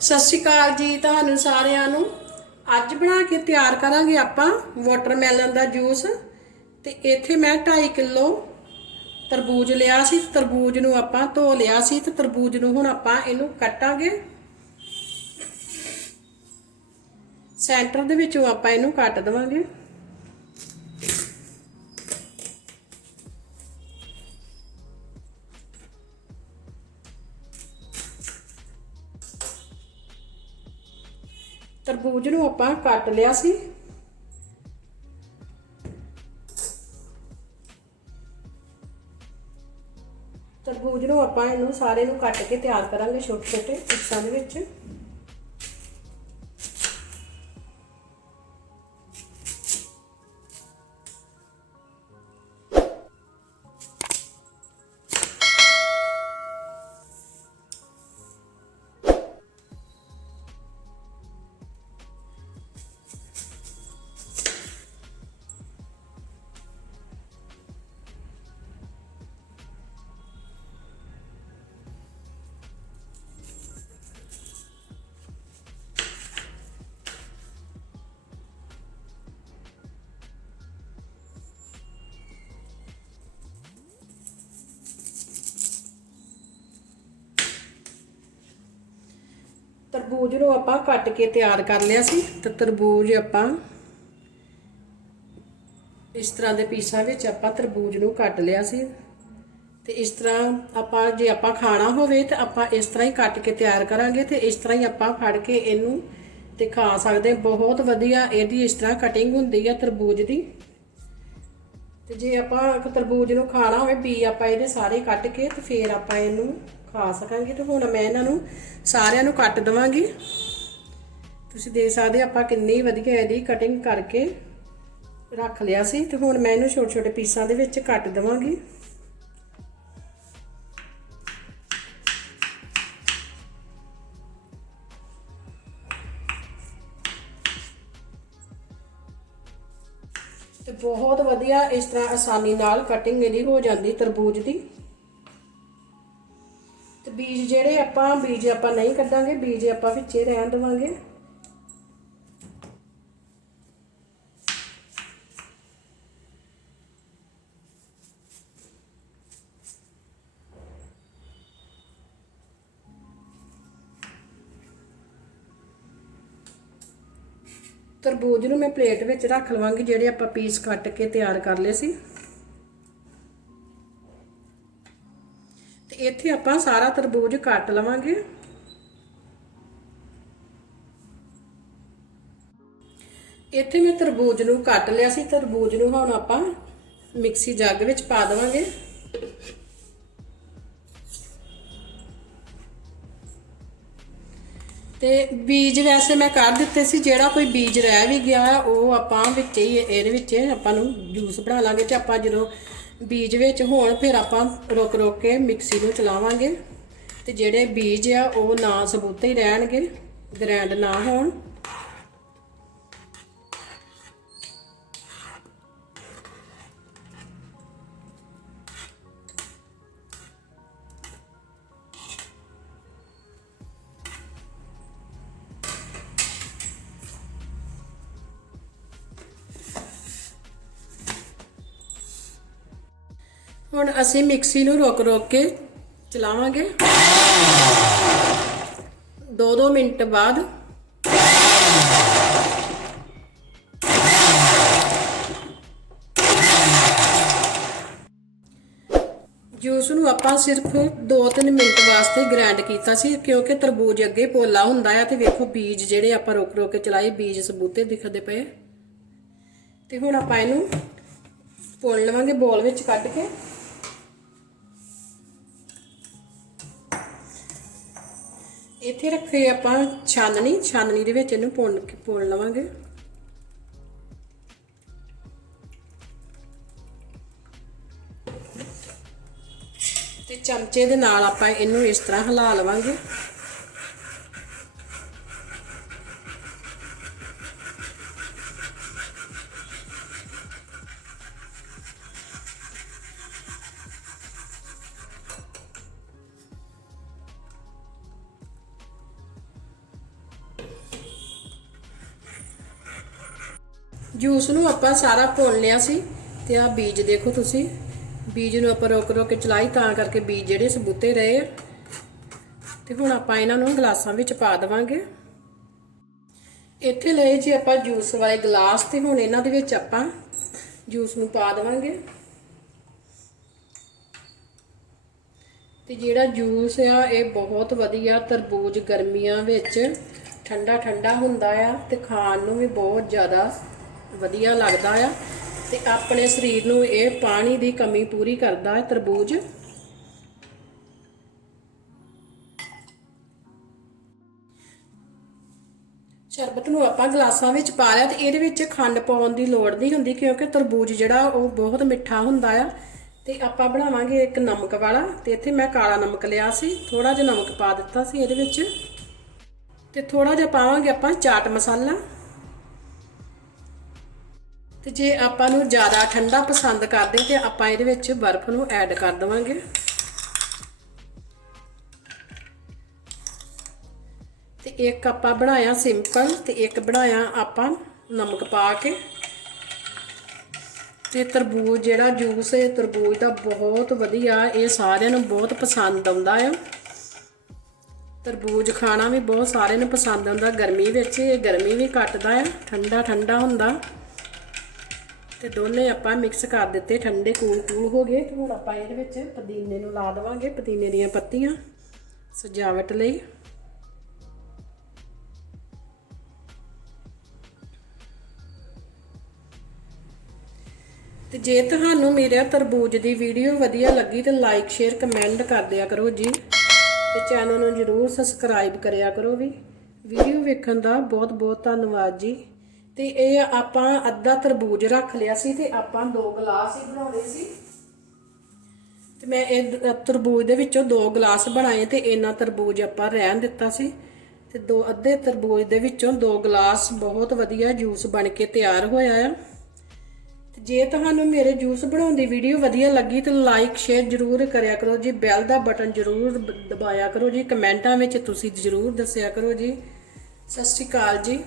ਸਤਿ ਸ਼੍ਰੀ ਅਕਾਲ ਜੀ ਤੁਹਾਨੂੰ ਸਾਰਿਆਂ ਨੂੰ। ਅੱਜ ਬਣਾ ਕੇ ਤਿਆਰ ਕਰਾਂਗੇ ਆਪਾਂ ਵਾਟਰਮੈਲਨ ਦਾ ਜੂਸ ਤੇ ਇੱਥੇ ਮੈਂ 2.5 ਕਿਲੋ ਤਰਬੂਜ ਲਿਆ ਸੀ, ਤਰਬੂਜ ਨੂੰ ਆਪਾਂ ਧੋ ਲਿਆ ਸੀ ਤੇ ਤਰਬੂਜ ਨੂੰ ਹੁਣ ਆਪਾਂ ਇਹਨੂੰ ਕੱਟਾਂਗੇ। ਸੈਂਟਰ ਦੇ ਵਿੱਚੋਂ ਆਪਾਂ ਇਹਨੂੰ ਕੱਟ ਦੇਵਾਂਗੇ। ਤਰਬੂਜ ਨੂੰ ਆਪਾਂ ਕੱਟ ਲਿਆ ਸੀ। ਤਰਬੂਜ ਨੂੰ ਆਪਾਂ ਇਹਨੂੰ ਸਾਰੇ ਨੂੰ ਕੱਟ ਕੇ ਤਿਆਰ ਕਰਾਂਗੇ ਛੋਟੇ ਛੋਟੇ ਹਿੱਸਿਆਂ ਦੇ ਵਿੱਚ। ਤਰਬੂਜ ਨੂੰ ਆਪਾਂ ਕੱਟ ਕੇ ਤਿਆਰ ਕਰ ਲਿਆ ਸੀ ਤੇ ਤਰਬੂਜ ਆਪਾਂ ਇਸ ਤਰ੍ਹਾਂ ਦੇ ਪੀਸਾਂ ਵਿੱਚ ਆਪਾਂ ਤਰਬੂਜ ਨੂੰ ਕੱਟ ਲਿਆ ਸੀ ਤੇ ਇਸ ਤਰ੍ਹਾਂ ਆਪਾਂ ਜੇ ਆਪਾਂ ਖਾਣਾ ਹੋਵੇ ਤਾਂ ਆਪਾਂ ਇਸ ਤਰ੍ਹਾਂ ਹੀ ਕੱਟ ਕੇ ਤਿਆਰ ਕਰਾਂਗੇ ਤੇ ਇਸ ਤਰ੍ਹਾਂ ਹੀ ਆਪਾਂ ਫੜ ਕੇ ਇਹਨੂੰ ਤੇ ਖਾ ਸਕਦੇ ਬਹੁਤ ਵਧੀਆ ਇਹਦੀ ਇਸ ਤਰ੍ਹਾਂ ਕਟਿੰਗ ਹੁੰਦੀ ਹੈ ਤਰਬੂਜ ਦੀ। ਤੇ ਜੇ ਆਪਾਂ ਤਰਬੂਜ ਨੂੰ ਖਾਣਾ ਹੋਵੇ, ਬੀ ਆਪਾਂ ਇਹਦੇ ਸਾਰੇ ਕੱਟ ਕੇ ਤੇ ਫੇਰ ਆਪਾਂ ਇਹਨੂੰ ਖਾ ਸਕਾਂਗੇ ਤੇ ਹੁਣ ਮੈਂ ਇਹਨਾਂ ਨੂੰ ਸਾਰਿਆਂ ਨੂੰ ਕੱਟ ਦਵਾਂਗੀ। ਤੁਸੀਂ ਦੇਖ ਸਕਦੇ ਆਪਾਂ ਕਿੰਨੀ ਵਧੀਆ ਇਹਦੀ ਕਟਿੰਗ ਕਰਕੇ ਰੱਖ ਲਿਆ ਸੀ ਤੇ ਹੁਣ ਮੈਂ ਇਹਨੂੰ ਛੋਟੇ ਛੋਟੇ ਪੀਸਾਂ ਦੇ ਵਿੱਚ ਕੱਟ ਦਵਾਂਗੀ। ਤੇ ਬਹੁਤ ਵਧੀਆ ਇਸ ਤਰ੍ਹਾਂ ਆਸਾਨੀ ਨਾਲ ਕਟਿੰਗ ਇਹਦੀ ਹੋ ਜਾਂਦੀ ਤਰਬੂਜ ਦੀ। ਬੀਜ ਜਿਹੜੇ ਆਪਾਂ, ਬੀਜ ਆਪਾਂ ਨਹੀਂ ਕੱਢਾਂਗੇ, ਬੀਜ ਆਪਾਂ ਵਿੱਚੇ ਰਹਿਣ ਦੇਵਾਂਗੇ। ਤਰਬੂਜ ਨੂੰ ਮੈਂ ਪਲੇਟ ਵਿੱਚ ਰੱਖ ਲਵਾਂਗੀ, ਜਿਹੜੇ ਆਪਾਂ ਪੀਸ ਕੱਟ ਕੇ ਤਿਆਰ ਕਰ ਲਏ ਸੀ। ਤੇ ਇੱਥੇ ਆਪਾਂ ਸਾਰਾ ਤਰਬੂਜ ਕੱਟ ਲਵਾਂਗੇ। ਇੱਥੇ ਮੈਂ ਤਰਬੂਜ ਨੂੰ ਕੱਟ ਲਿਆ ਸੀ। ਤਰਬੂਜ ਨੂੰ ਹੁਣ ਆਪਾਂ ਮਿਕਸੀ ਜੱਗ ਵਿੱਚ ਪਾ ਦੇਵਾਂਗੇ। ਤੇ ਬੀਜ ਵੈਸੇ ਮੈਂ ਕੱਢ ਦਿੱਤੇ ਸੀ। ਜਿਹੜਾ ਕੋਈ ਬੀਜ ਰਹਿ ਵੀ ਗਿਆ, ਉਹ ਆਪਾਂ ਵਿੱਚ ਹੀ, ਇਹਦੇ ਵਿੱਚ ਆਪਾਂ ਨੂੰ ਜੂਸ ਬਣਾ ਲਾਂਗੇ ਤੇ ਆਪਾਂ ਜਦੋਂ ਬੀਜ ਵਿੱਚ ਹੋਣ, ਫਿਰ ਆਪਾਂ ਰੁਕ ਰੁਕ ਕੇ ਮਿਕਸੀ ਨੂੰ ਚਲਾਵਾਂਗੇ। ਤੇ ਜਿਹੜੇ ਬੀਜ ਆ, ਉਹ ਨਾ ਸਬੂਤੇ ਹੀ ਰਹਿਣਗੇ। ਗ੍ਰੈਂਡ ਨਾ ਹੋਣ। ਹੁਣ ਅਸੀਂ ਮਿਕਸੀ ਨੂੰ ਰੁਕ ਰੋਕ ਕੇ ਚਲਾਵਾਂਗੇ। 2-2 ਮਿੰਟ ਬਾਅਦ। ਜੂਸ ਨੂੰ ਆਪਾਂ ਸਿਰਫ 2-3 ਮਿੰਟ ਵਾਸਤੇ ਗ੍ਰਾਈਂਡ ਕੀਤਾ ਸੀ, ਕਿਉਂਕਿ ਤਰਬੂਜ ਅੱਗੇ ਪੋਲਾ ਹੁੰਦਾ ਆ ਤੇ ਵੇਖੋ ਬੀਜ ਜਿਹੜੇ ਆਪਾਂ ਰੁਕ ਰੁਕ ਕੇ ਚਲਾਏ, ਬੀਜ ਸਬੂਤੇ ਦਿਖਦੇ ਪਏ। ਤੇ ਹੁਣ ਆਪਾਂ ਇਹਨੂੰ ਪੁਣ ਲਵਾਂਗੇ ਬੋਲ ਵਿੱਚ ਕੱਢ ਕੇ। ਇੱਥੇ ਰੱਖੇ ਆਪਾਂ ਛਾਨਣੀ ਛਾਨਣੀ ਦੇ ਵਿੱਚ ਇਹਨੂੰ ਪੁਣ ਕੇ ਪੁਣ ਲਵਾਂਗੇ। ਤੇ ਚਮਚੇ ਦੇ ਨਾਲ ਆਪਾਂ ਇਹਨੂੰ ਇਸ ਤਰ੍ਹਾਂ ਹਿਲਾ ਲਵਾਂਗੇ। ਜੂਸ ਨੂੰ ਆਪਾਂ ਸਾਰਾ ਭੁੰਨ ਲਿਆ ਸੀ ਤੇ ਆ ਬੀਜ ਦੇਖੋ ਤੁਸੀਂ। ਬੀਜ ਨੂੰ ਆਪਾਂ ਰੋਕ ਰੋਕ ਕੇ ਚਲਾਈ ਤਾਂ ਕਰਕੇ ਬੀਜ ਜਿਹੜੇ ਸਬੂਤੇ ਰਹੇ ਆ। ਤੇ ਹੁਣ ਆਪਾਂ ਇਹਨਾਂ ਨੂੰ ਗਲਾਸਾਂ ਵਿੱਚ ਪਾ ਦੇਵਾਂਗੇ। ਇੱਥੇ ਲਏ ਜੀ ਆਪਾਂ ਜੂਸ ਵਾਲੇ ਗਲਾਸ ਤੇ ਹੁਣ ਇਹਨਾਂ ਦੇ ਵਿੱਚ ਆਪਾਂ ਜੂਸ ਨੂੰ ਪਾ ਦੇਵਾਂਗੇ। ਤੇ ਜਿਹੜਾ ਜੂਸ ਆ, ਇਹ ਬਹੁਤ ਵਧੀਆ ਤਰਬੂਜ ਗਰਮੀਆਂ ਵਿੱਚ ਠੰਡਾ ਠੰਡਾ ਹੁੰਦਾ ਆ ਤੇ ਖਾਣ ਨੂੰ ਵੀ ਬਹੁਤ ਜ਼ਿਆਦਾ ਵਧੀਆ ਲੱਗਦਾ ਆ। ਤੇ ਆਪਣੇ ਸਰੀਰ ਨੂੰ ਇਹ ਪਾਣੀ ਦੀ ਕਮੀ ਪੂਰੀ ਕਰਦਾ ਹੈ ਤਰਬੂਜ। ਸ਼ਰਬਤ ਨੂੰ ਆਪਾਂ ਗਲਾਸਾਂ ਵਿੱਚ ਪਾ ਲਿਆ ਤੇ ਇਹਦੇ ਵਿੱਚ ਖੰਡ ਪਾਉਣ ਦੀ ਲੋੜ ਨਹੀਂ ਹੁੰਦੀ ਕਿਉਂਕਿ ਤਰਬੂਜ ਜਿਹੜਾ ਉਹ ਬਹੁਤ ਮਿੱਠਾ ਹੁੰਦਾ ਆ। ਤੇ ਆਪਾਂ ਬਣਾਵਾਂਗੇ ਇੱਕ ਨਮਕ ਵਾਲਾ ਤੇ ਇੱਥੇ ਮੈਂ ਕਾਲਾ ਨਮਕ ਲਿਆ ਸੀ ਥੋੜਾ ਜਿਹਾ ਨਮਕ ਪਾ ਦਿੱਤਾ ਸੀ ਇਹਦੇ ਵਿੱਚ। ਤੇ ਥੋੜਾ ਜਿਹਾ ਪਾਵਾਂਗੇ ਆਪਾਂ ਚਾਟ ਮਸਾਲਾ। ਤੇ ਜੇ ਆਪਾਂ ਨੂੰ ਜ਼ਿਆਦਾ ਠੰਡਾ ਪਸੰਦ ਕਰਦੇ ਤੇ ਆਪਾਂ ਇਹਦੇ ਵਿੱਚ ਬਰਫ਼ ਨੂੰ ਐਡ ਕਰ ਦਵਾਂਗੇ। ਤੇ ਇੱਕ ਆਪਾਂ ਬਣਾਇਆ ਸਿੰਪਲ ਤੇ ਇੱਕ ਬਣਾਇਆ ਆਪਾਂ ਨਮਕ ਪਾ ਕੇ। ਤੇ ਤਰਬੂਜ ਜਿਹੜਾ ਜੂਸ ਹੈ, ਤਰਬੂਜ ਦਾ ਬਹੁਤ ਵਧੀਆ, ਇਹ ਸਾਰਿਆਂ ਨੂੰ ਬਹੁਤ ਪਸੰਦ ਆਉਂਦਾ ਆ। ਤਰਬੂਜ ਖਾਣਾ ਵੀ ਬਹੁਤ ਸਾਰਿਆਂ ਨੂੰ ਪਸੰਦ ਆਉਂਦਾ, ਗਰਮੀ ਵਿੱਚ ਇਹ ਗਰਮੀ ਵੀ ਕੱਟਦਾ ਆ ਠੰਡਾ ਠੰਡਾ ਹੁੰਦਾ। ਤੇ ਦੋਨੇ ਆਪਾਂ ਮਿਕਸ ਕਰ ਦਿੱਤੇ, ਠੰਡੇ ਕੂਲ ਕੂਲ ਹੋ ਗਏ, ਤੇ ਹੁਣ ਆਪਾਂ ਇਹਦੇ ਵਿੱਚ ਪੁਦੀਨੇ ਨੂੰ ਲਾ ਦੇਵਾਂਗੇ, ਪੁਦੀਨੇ ਦੀਆਂ ਪੱਤੀਆਂ ਸਜਾਵਟ ਲਈ। ਤੇ ਜੇ ਤੁਹਾਨੂੰ ਮੇਰੇ ਤਰਬੂਜ ਦੀ ਵੀਡੀਓ ਵਧੀਆ ਲੱਗੀ, ਤੇ ਲਾਈਕ ਸ਼ੇਅਰ ਕਮੈਂਟ ਕਰ ਦਿਆ ਕਰੋ ਜੀ। ਤੇ ਚੈਨਲ ਨੂੰ ਜਰੂਰ ਸਬਸਕ੍ਰਾਈਬ ਕਰਿਆ ਕਰੋ ਵੀ। ਵੀਡੀਓ ਵੇਖਣ ਦਾ ਬਹੁਤ ਬਹੁਤ ਧੰਨਵਾਦ ਜੀ। ਤੇ ਇਹ ਆਪਾਂ ਅੱਧਾ ਤਰਬੂਜ ਰੱਖ ਲਿਆ ਸੀ ਤੇ ਆਪਾਂ ਦੋ ਗਲਾਸ ਹੀ ਬਣਾਉਣੇ ਸੀ। ਤੇ ਮੈਂ ਇਹ ਤਰਬੂਜ ਦੇ ਵਿੱਚੋਂ ਦੋ ਗਲਾਸ ਬਣਾਏ ਤੇ ਇਹਨਾਂ ਤਰਬੂਜ ਆਪਾਂ ਰਹਿਣ ਦਿੱਤਾ ਸੀ। ਤੇ ਦੋ ਅੱਧੇ ਤਰਬੂਜ ਦੇ ਵਿੱਚੋਂ ਦੋ ਗਲਾਸ ਬਹੁਤ ਵਧੀਆ ਜੂਸ ਬਣ ਕੇ ਤਿਆਰ ਹੋਇਆ ਆ। ਜੇ ਤੁਹਾਨੂੰ ਮੇਰੇ ਜੂਸ ਬਣਾਉਣ ਦੀ ਵੀਡੀਓ ਵਧੀਆ ਲੱਗੀ ਤਾਂ ਲਾਈਕ, ਸ਼ੇਅਰ ਜਰੂਰ ਕਰਿਆ ਕਰੋ ਜੀ। ਬੈਲ ਦਾ ਬਟਨ ਜਰੂਰ ਦਬਾਇਆ ਕਰੋ ਜੀ। ਕਮੈਂਟਾਂ ਵਿੱਚ ਤੁਸੀਂ ਜਰੂਰ ਦੱਸਿਆ ਕਰੋ ਜੀ। ਸਤਿ ਸ਼੍ਰੀ ਅਕਾਲ ਜੀ।